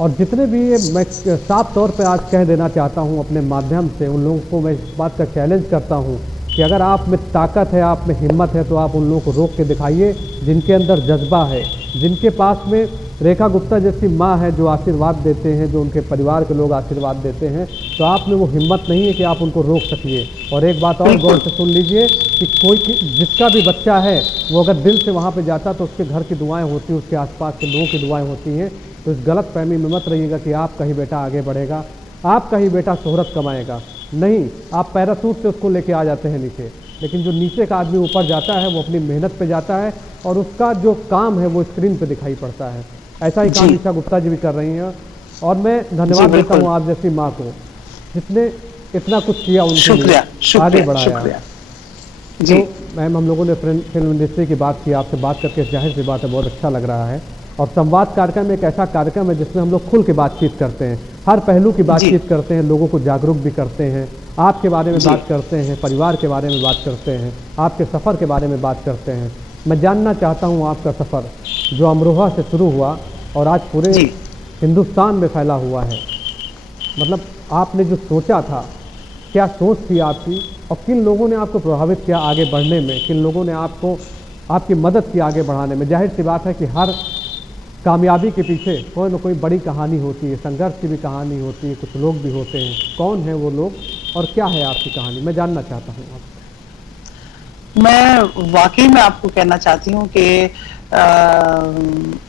और जितने भी ये मैं साफ तौर पे आज कह देना चाहता हूँ अपने माध्यम से, उन लोगों को मैं इस बात का चैलेंज करता हूँ कि अगर आप में ताकत है, आप में हिम्मत है, तो आप उन लोगों को रोक के दिखाइए जिनके अंदर जज्बा है, जिनके पास में रेखा गुप्ता जैसी माँ है जो आशीर्वाद देते हैं, जो उनके परिवार के लोग आशीर्वाद देते हैं, तो आप में वो हिम्मत नहीं है कि आप उनको रोक सकिए। और एक बात और गौर से सुन लीजिए कि कोई जिसका भी बच्चा है वो अगर दिल से वहाँ पे जाता तो उसके घर की दुआएं होती, उसके आसपास के लोगों की दुआएं होती हैं। तो इस गलत फहमी में मत रहिएगा कि आपका ही बेटा आगे बढ़ेगा, आपका ही बेटा शोहरत कमाएगा। नहीं, आप पैरासूट से उसको लेके आ जाते हैं नीचे, लेकिन जो नीचे का आदमी ऊपर जाता है वो अपनी मेहनत पे जाता है और उसका जो काम है वो स्क्रीन पे दिखाई पड़ता है। ऐसा ही काम ईशा गुप्ता जी भी कर रही हैं, और मैं धन्यवाद देता हूँ आप जैसी माँ को जिसने इतना कुछ किया, उनके लिए आगे बढ़ाया। जी मैम, हम लोगों ने फिल्म इंडस्ट्री की बात की, आपसे बात करके जाहिर सी बात है बहुत अच्छा लग रहा है। और संवाद कार्यक्रम एक ऐसा कार्यक्रम है जिसमें हम लोग खुल के बातचीत करते हैं, हर पहलू की बातचीत करते हैं, लोगों को जागरूक भी करते हैं, आपके बारे में बात करते हैं, परिवार के बारे में बात करते हैं, आपके सफ़र के बारे में बात करते हैं। मैं जानना चाहता हूँ आपका सफ़र जो अमरोहा से शुरू हुआ और आज पूरे हिंदुस्तान में फैला हुआ है, मतलब आपने जो सोचा था, क्या सोच थी आपकी, और किन लोगों ने आपको प्रभावित किया आगे बढ़ने में, किन लोगों ने आपको आपकी मदद की आगे बढ़ाने में। जाहिर सी बात है कि हर कामयाबी के पीछे कोई ना कोई बड़ी कहानी होती है, संघर्ष की भी कहानी होती है, कुछ लोग भी होते हैं। कौन है वो लोग और क्या है आपकी कहानी, मैं जानना चाहता हूँ आपसे। मैं वाकई में आपको कहना चाहती हूँ कि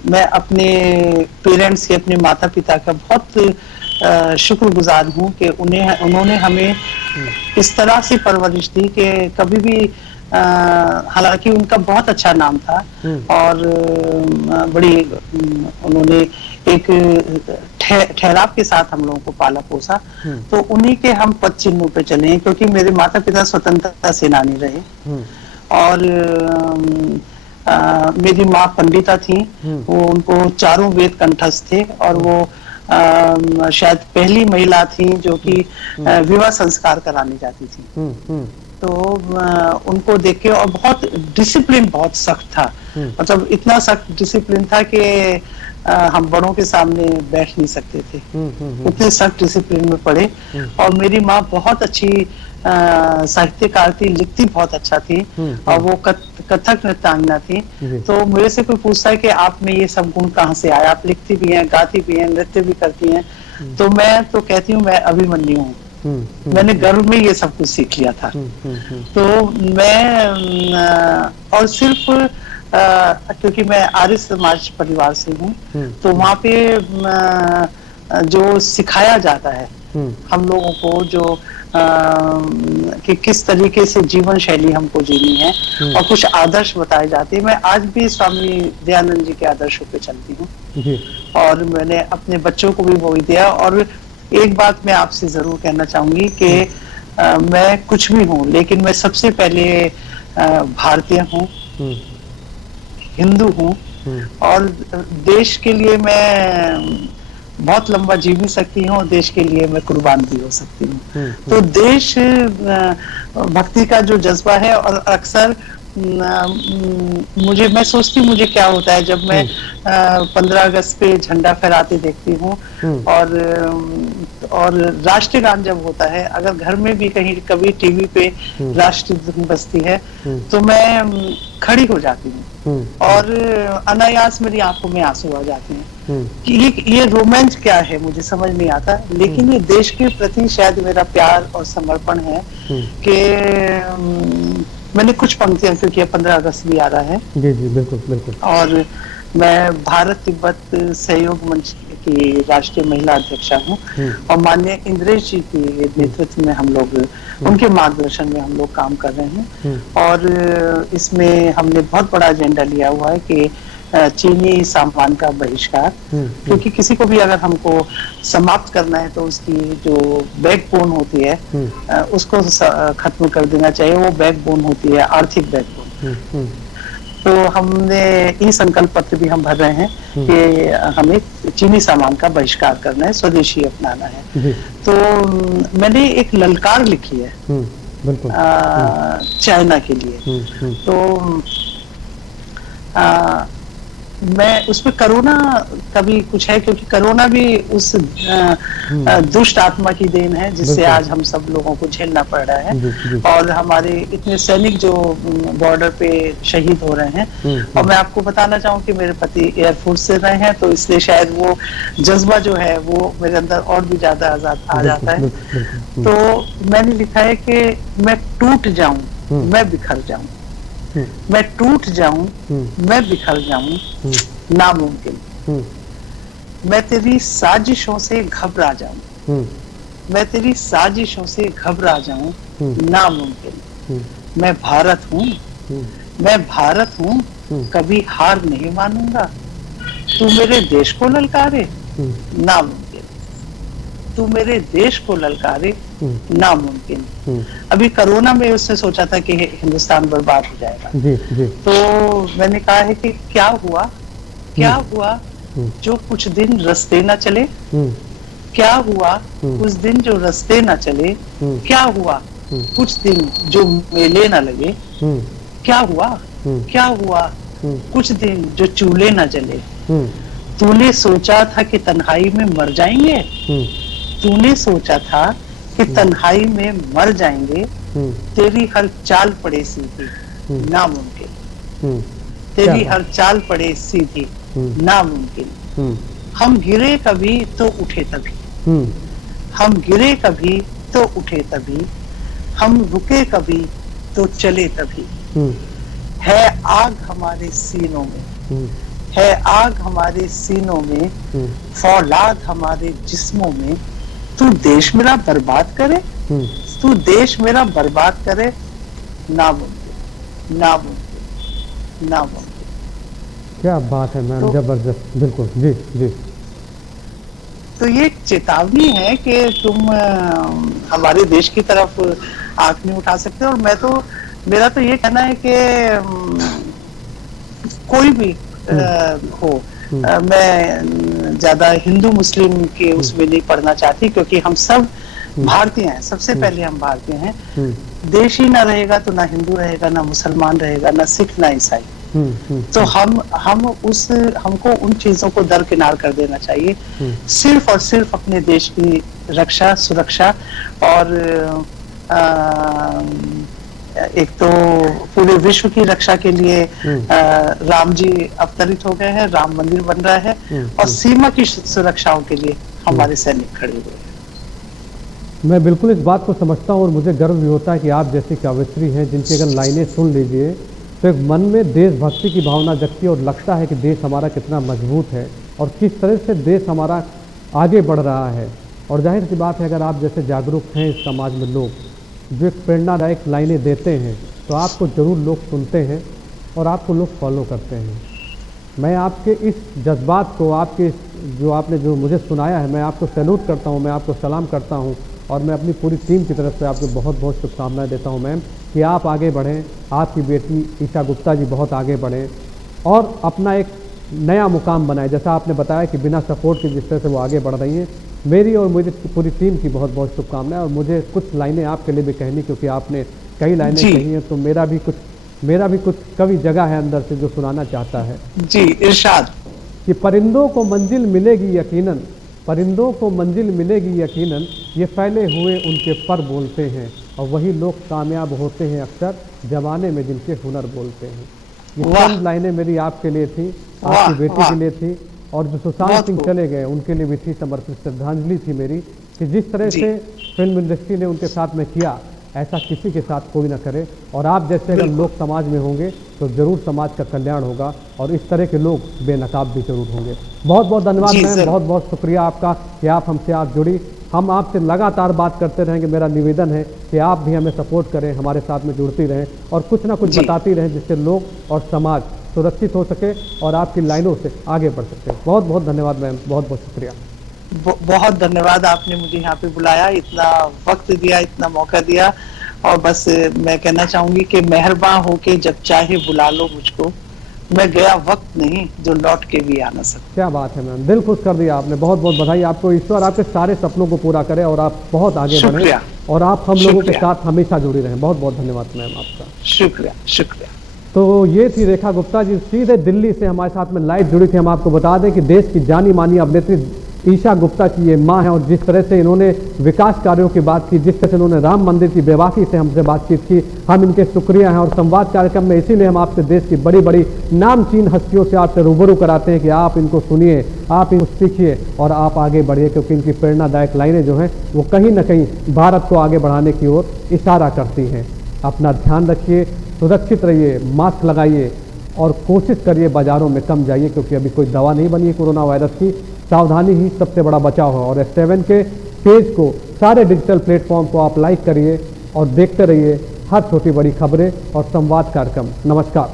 मैं अपने पेरेंट्स के, अपने माता पिता का बहुत शुक्रगुजार हूँ कि उन्होंने हमें इस तरह से परवरिश दी कि कभी भी हालांकि उनका बहुत अच्छा नाम था और बड़ी उन्होंने एक ठहराव के साथ हम लोगों को पाला पोसा, तो उन्हीं के हम पद चिन्हों पे चले हैं, क्योंकि मेरे माता पिता स्वतंत्रता सेनानी रहे और मेरी माँ पंडिता थी, वो उनको चारों वेद कंठस्थ थे और वो शायद पहली महिला थी जो कि विवाह संस्कार कराने जाती थी। तो उनको देख के, और बहुत डिसिप्लिन बहुत सख्त था, मतलब इतना सख्त डिसिप्लिन था कि हम बड़ों के सामने बैठ नहीं सकते थे, उतने सख्त डिसिप्लिन में पढ़े। और मेरी माँ बहुत अच्छी साहित्यकार थी, लिखती बहुत अच्छा थी और वो कथक नृत्यांगना थी। तो मेरे से कोई पूछता है कि आप में ये सब गुण कहाँ से आया, आप लिखती भी हैं, गाती भी हैं, नृत्य भी करती हैं, तो मैं तो कहती हूँ मैं अभिमन्यु हूँ, मैंने गर्भ में ये सब कुछ सीख लिया था। तो मैं और सिर्फ क्योंकि मैं आर्य समाज परिवार से हूँ, तो वहाँ पे जो सिखाया जाता है हम लोगों को, जो कि किस तरीके से जीवन शैली हमको जीनी है और कुछ आदर्श बताए जाते हैं। मैं आज भी स्वामी दयानंद जी के आदर्शों पे चलती हूँ और मैंने अपने बच्चों को भी वही दिया। और एक बात मैं आपसे जरूर कहना चाहूंगी कि मैं कुछ भी हूँ, लेकिन मैं सबसे पहले भारतीय हूँ हिंदू हूँ और देश के लिए मैं बहुत लंबा जी भी सकती हूँ और देश के लिए मैं कुर्बान भी हो सकती हूँ। तो देश भक्ति का जो जज्बा है, और अक्सर मैं सोचती हूँ मुझे क्या होता है जब मैं 15 अगस्त पे झंडा फहराते देखती हूँ और राष्ट्रीय गान जब होता है, अगर घर में भी कहीं कभी टीवी पे राष्ट्रीय धुन बजती है तो मैं खड़ी हो जाती हूँ और अनायास मेरी आंखों में आंसू आ जाते हैं कि ये रोमांच क्या है मुझे समझ नहीं आता, लेकिन ये देश के प्रति शायद मेरा प्यार और समर्पण है कि मैंने कुछ पंक्तियां, क्योंकि 15 अगस्त भी आ रहा है। जी जी बिल्कुल बिल्कुल। और मैं भारत तिब्बत सहयोग मंच की राष्ट्रीय महिला अध्यक्षा हूँ और माननीय इंद्रेश जी के नेतृत्व में हम लोग उनके मार्गदर्शन में हम लोग काम कर रहे हैं और इसमें हमने बहुत बड़ा एजेंडा लिया हुआ है कि चीनी सामान का बहिष्कार, क्योंकि किसी को भी अगर हमको समाप्त करना है तो उसकी जो बैकबोन होती है उसको खत्म कर देना चाहिए। वो बैकबोन होती है आर्थिक बैकबोन। तो हमने ये संकल्प पत्र भी हम भर रहे हैं कि हमें चीनी सामान का बहिष्कार करना है, स्वदेशी अपनाना है। तो मैंने एक ललकार लिखी है चाइना के लिए। तो मैं उसमें कोरोना का भी कुछ है, क्योंकि कोरोना भी उस दुष्ट आत्मा की देन है जिससे आज हम सब लोगों को झेलना पड़ रहा है और हमारे इतने सैनिक जो बॉर्डर पे शहीद हो रहे हैं। और मैं आपको बताना चाहूँ कि मेरे पति एयरफोर्स से रहे हैं, तो इसलिए शायद वो जज्बा जो है वो मेरे अंदर और भी ज्यादा आ जाता है। तो मैंने लिखा है कि मैं टूट जाऊं, मैं बिखर जाऊं, मैं टूट जाऊं, मैं बिखर जाऊं, नामुमकिन। मैं तेरी साजिशों से घबरा जाऊं, मैं तेरी साजिशों से घबरा जाऊं, नामुमकिन। मैं भारत हूँ, मैं भारत हूँ, कभी हार नहीं मानूंगा। तू मेरे देश को ललकारे, नामुमकिन। तू मेरे देश को ललकारे, नामुमकिन। अभी कोरोना में उसने सोचा था कि हिंदुस्तान बर्बाद हो जाएगा। जी। तो मैंने कहा है कि क्या हुआ जो कुछ दिन रास्ते न चले, क्या हुआ कुछ दिन जो रास्ते न चले, क्या हुआ कुछ दिन जो मेले न लगे, क्या हुआ कुछ दिन जो चूल्हे न जले। तूने सोचा था कि तन्हाई में मर जाएंगे, तूने सोचा था कि तन्हाई में मर जाएंगे, तेरी हर चाल पड़े सीधी, नामुमकिन। तेरी हर चाल पड़े सीधी, नामुमकिन। हम गिरे कभी तो उठे तभी, हम गिरे कभी तो उठे तभी, हम रुके कभी तो चले तभी। है आग हमारे सीनों में, है आग हमारे सीनों में, फौलाद हमारे जिस्मों में। तू देश मेरा बर्बाद करे, तू देश मेरा बर्बाद करे, नामुमकिन, नामुमकिन, नामुमकिन। क्या बात है मैम, जबरदस्त। बिल्कुल जी जी। तो ये चेतावनी है कि तुम हमारे देश की तरफ आंख नहीं उठा सकते। और मेरा तो ये कहना है कि कोई भी हो, मैं ज्यादा हिंदू मुस्लिम के उसमें नहीं पढ़ना चाहती, क्योंकि हम सब भारतीय हैं। सबसे पहले हम भारतीय हैं। देश ही ना रहेगा तो ना हिंदू रहेगा, ना मुसलमान रहेगा, ना सिख, ना ईसाई। तो हमको उन चीजों को दरकिनार कर देना चाहिए। सिर्फ और सिर्फ अपने देश की रक्षा, सुरक्षा और एक तो पूरे विश्व की रक्षा के लिए राम जी अवतरित हो गए हैं, राम मंदिर बन रहा है, और सीमा की सुरक्षाओं के लिए हमारे सैनिक खड़े हुए हैं। मैं बिल्कुल इस बात को समझता हूँ और मुझे गर्व भी होता है कि आप जैसी काव्यश्री हैं जिनकी अगर लाइनें सुन लीजिए तो एक मन में देशभक्ति की भावना जगती है और लगता है कि देश हमारा कितना मजबूत है और किस तरह से देश हमारा आगे बढ़ रहा है। और जाहिर सी बात है, अगर आप जैसे जागरूक हैं इस समाज में लोग जो एक प्रेरणादायक लाइनें देते हैं तो आपको ज़रूर लोग सुनते हैं और आपको लोग फॉलो करते हैं। मैं आपके इस जज्बात को, आपके जो आपने जो मुझे सुनाया है, मैं आपको सैल्यूट करता हूँ, मैं आपको सलाम करता हूँ और मैं अपनी पूरी टीम की तरफ से आपको बहुत बहुत शुभकामनाएं देता हूँ मैम, कि आप आगे बढ़ें, आपकी बेटी ईशा गुप्ता जी बहुत आगे बढ़ें और अपना एक नया मुकाम बनाए। जैसा आपने बताया कि बिना सपोर्ट के जिस तरह से वो आगे बढ़ रही हैं, मेरी और मेरी पूरी टीम की बहुत बहुत शुभकामनाएं। और मुझे कुछ लाइनें आपके लिए भी कहनी, क्योंकि आपने कई लाइनें कही हैं, तो मेरा भी कुछ कवि जगह है अंदर से जो सुनाना चाहता है। जी, इरशाद। कि परिंदों को मंजिल मिलेगी यकीनन, परिंदों को मंजिल मिलेगी यकीनन, ये फैले हुए उनके पर बोलते हैं, और वही लोग कामयाब होते हैं अक्सर जमाने में जिनके हुनर बोलते हैं। ये चंद लाइनें मेरी आपके लिए थी, आपकी बेटी के लिए थी, और जो सुशांत सिंह चले गए उनके लिए भी थी, समर्पित श्रद्धांजलि थी मेरी, कि जिस तरह से फिल्म इंडस्ट्री ने उनके साथ में किया, ऐसा किसी के साथ कोई ना करे। और आप जैसे अगर लोग समाज में होंगे तो जरूर समाज का कल्याण होगा, और इस तरह के लोग बेनकाब भी जरूर होंगे। बहुत बहुत धन्यवाद मैम, बहुत बहुत शुक्रिया आपका कि आप हमसे आज जुड़ी। हम आपसे लगातार बात करते रहेंगे। मेरा निवेदन है कि आप भी हमें सपोर्ट करें, हमारे साथ में जुड़ती रहें और कुछ ना कुछ बताती रहें, जिससे लोग और समाज सुरक्षित हो सके और आपकी लाइनों से आगे बढ़ सकते। बहुत बहुत धन्यवाद मैम, बहुत बहुत शुक्रिया। बहुत धन्यवाद, आपने मुझे यहाँ पे बुलाया, इतना वक्त दिया, इतना मौका दिया। और बस मैं कहना चाहूंगी कि मेहरबान होके जब चाहे बुला लो मुझको, मैं गया वक्त नहीं जो लौट के भी आ ना सकता। क्या बात है मैम, दिल खुश कर दिया आपने। बहुत बहुत बधाई आपको। ईश्वर आपके सारे सपनों को पूरा करे और आप बहुत आगे बढ़ें, और आप हम लोगों के साथ हमेशा जुड़ी रहें। बहुत बहुत धन्यवाद मैम आपका। शुक्रिया, शुक्रिया। तो ये थी रेखा गुप्ता जी, सीधे दिल्ली से हमारे साथ में लाइव जुड़ी थी। हम आपको बता दें कि देश की जानी मानी अभिनेत्री ईशा गुप्ता की ये मां है, और जिस तरह से इन्होंने विकास कार्यों की बात की, जिस तरह से इन्होंने राम मंदिर की बेबाकी से हमसे बातचीत की, हम इनके शुक्रिया हैं। और संवाद कार्यक्रम में इसीलिए हम आपसे देश की बड़ी बड़ी नामचीन हस्तियों से आपसे रूबरू कराते हैं कि आप इनको सुनिए, आप इनको सीखिए और आप आगे बढ़िए, क्योंकि इनकी प्रेरणादायक लाइनें जो हैं वो कहीं ना कहीं भारत को आगे बढ़ाने की ओर इशारा करती हैं। अपना ध्यान रखिए, सुरक्षित रहिए, मास्क लगाइए और कोशिश करिए बाजारों में कम जाइए, क्योंकि अभी कोई दवा नहीं बनी है कोरोना वायरस की। सावधानी ही सबसे बड़ा बचाव है। और S7 के पेज को, सारे डिजिटल प्लेटफॉर्म को आप लाइक करिए और देखते रहिए हर छोटी बड़ी खबरें और संवाद कार्यक्रम। नमस्कार।